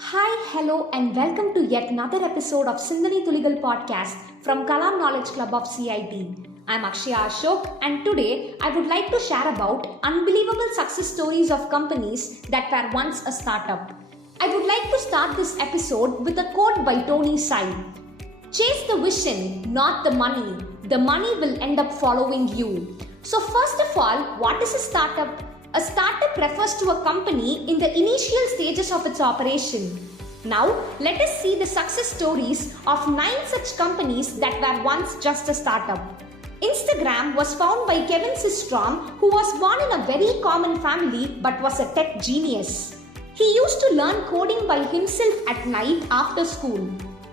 Hi, hello, and welcome to yet another episode of Sindhani Tuligal podcast from Kalam Knowledge Club of CIT. I'm Akshaya Ashok, and today I would like to share about unbelievable success stories of companies that were once a startup. I would like to start this episode with a quote by Tony Hsieh. Chase the vision, not the money. The money will end up following you. So, first of all, what is a startup? A startup refers to a company in the initial stages of its operation. Now, let us see the success stories of 9 such companies that were once just a startup. Instagram was founded by Kevin Systrom, who was born in a very common family but was a tech genius. He used to learn coding by himself at night after school.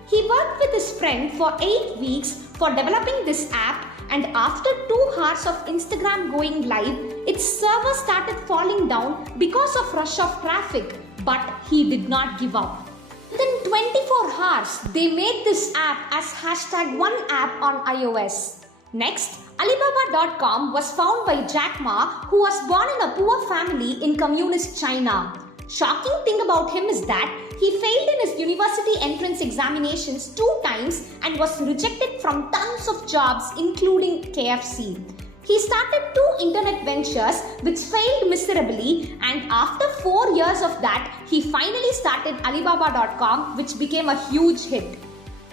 He worked with his friend for 8 weeks for developing this app, and after 2 hours of Instagram going live, its server started falling down because of rush of traffic, but he did not give up. Within 24 hours, they made this app as #OneApp on iOS. Next, Alibaba.com was founded by Jack Ma, who was born in a poor family in communist China. Shocking thing about him is that he failed in his university entrance examinations 2 times and was rejected from tons of jobs including KFC. He started 2 internet ventures which failed miserably, and after 4 years of that, he finally started Alibaba.com, which became a huge hit.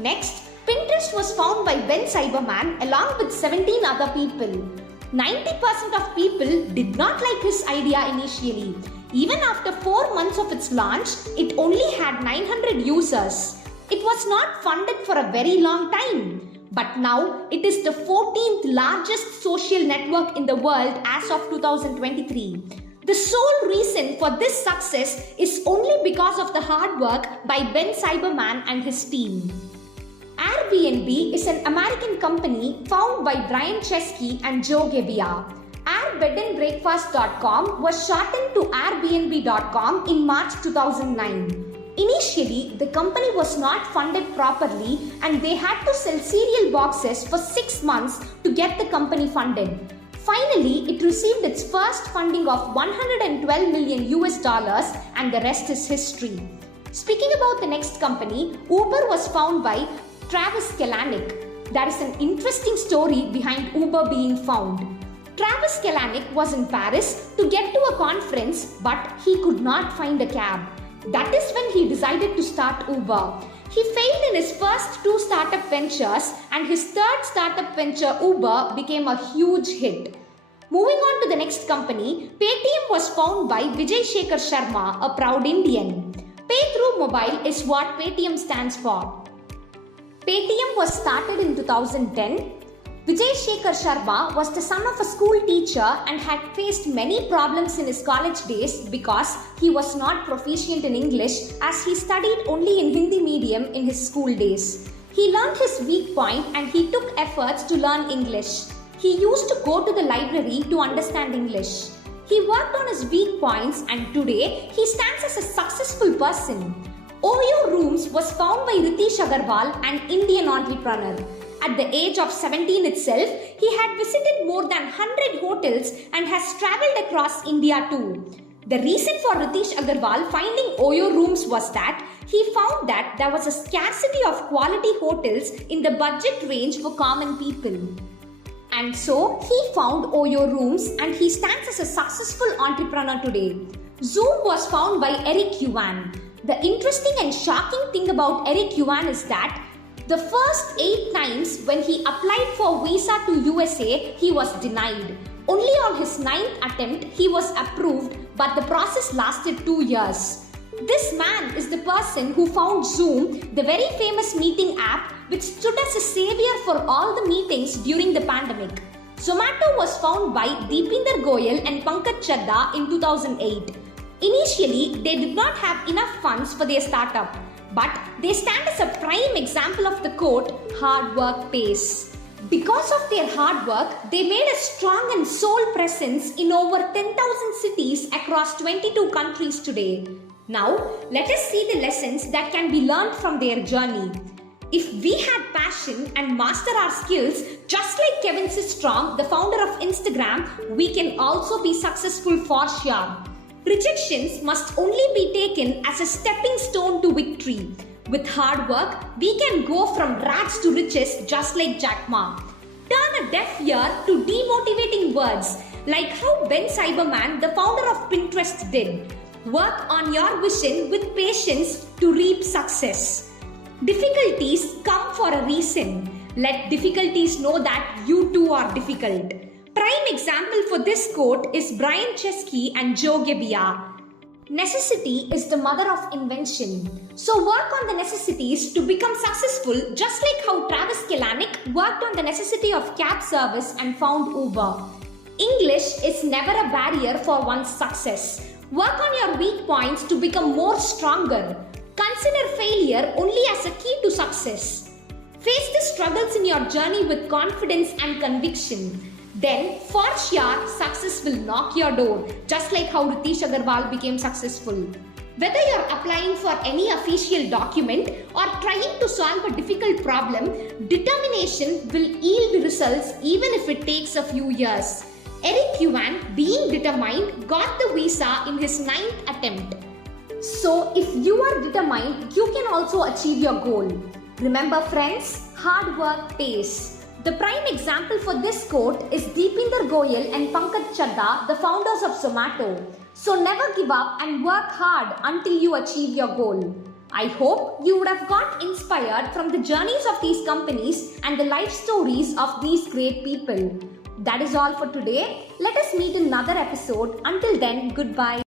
Next, Pinterest was founded by Ben Cyberman along with 17 other people. 90% of people did not like his idea initially. Even after 4 months of its launch, it only had 900 users. It was not funded for a very long time. But now, it is the 14th largest social network in the world as of 2023. The sole reason for this success is only because of the hard work by Ben Cyberman and his team. Airbnb is an American company founded by Brian Chesky and Joe Gebbia. AirBedAndBreakfast.com was shortened to Airbnb.com in March 2009. Initially, the company was not funded properly and they had to sell cereal boxes for 6 months to get the company funded. Finally, it received its first funding of $112 million and the rest is history. Speaking about the next company, Uber was founded by Travis Kalanick. There is an interesting story behind Uber being found. Travis Kalanick was in Paris to get to a conference, but he could not find a cab. That is when he decided to start Uber. He failed in his first 2 startup ventures, and his 3rd startup venture, Uber, became a huge hit. Moving on to the next company, Paytm was founded by Vijay Shekhar Sharma, a proud Indian. Pay through mobile is what Paytm stands for. Paytm was started in 2010. Vijay Shekhar Sharma was the son of a school teacher and had faced many problems in his college days because he was not proficient in English, as he studied only in Hindi medium in his school days. He learned his weak point and he took efforts to learn English. He used to go to the library to understand English. He worked on his weak points and today he stands as a successful person. Oyo Rooms was founded by Ritesh Agarwal, an Indian entrepreneur. At the age of 17 itself, he had visited more than 100 hotels and has travelled across India too. The reason for Ritesh Agarwal finding Oyo Rooms was that he found that there was a scarcity of quality hotels in the budget range for common people. And so, he found Oyo Rooms and he stands as a successful entrepreneur today. Zoom was founded by Eric Yuan. The interesting and shocking thing about Eric Yuan is that the first 8 times when he applied for visa to USA, he was denied. Only on his 9th attempt, he was approved, but the process lasted 2 years. This man is the person who found Zoom, the very famous meeting app which stood as a savior for all the meetings during the pandemic. Zomato was founded by Deepinder Goyal and Pankaj Chadha in 2008. Initially, they did not have enough funds for their startup. But they stand as a prime example of the quote, hard work pays. Because of their hard work, they made a strong and sole presence in over 10,000 cities across 22 countries today. Now, let us see the lessons that can be learned from their journey. If we had passion and master our skills, just like Kevin Systrom, the founder of Instagram, we can also be successful for sure. Rejections must only be taken as a stepping stone to victory. With hard work, we can go from rags to riches just like Jack Ma. Turn a deaf ear to demotivating words like how Ben Cyberman, the founder of Pinterest, did. Work on your vision with patience to reap success. Difficulties come for a reason. Let difficulties know that you too are difficult. Prime example for this quote is Brian Chesky and Joe Gebbia. Necessity is the mother of invention. So work on the necessities to become successful, just like how Travis Kalanick worked on the necessity of cab service and found Uber. English is never a barrier for one's success. Work on your weak points to become more stronger. Consider failure only as a key to success. Face the struggles in your journey with confidence and conviction. Then, for sure, success will knock your door, just like how Ritesh Agarwal became successful. Whether you're applying for any official document or trying to solve a difficult problem, determination will yield results even if it takes a few years. Eric Yuan, being determined, got the visa in his 9th attempt. So, if you are determined, you can also achieve your goal. Remember friends, hard work pays. The prime example for this quote is Deepinder Goyal and Pankaj Chadha, the founders of Zomato. So never give up and work hard until you achieve your goal. I hope you would have got inspired from the journeys of these companies and the life stories of these great people. That is all for today. Let us meet in another episode. Until then, goodbye.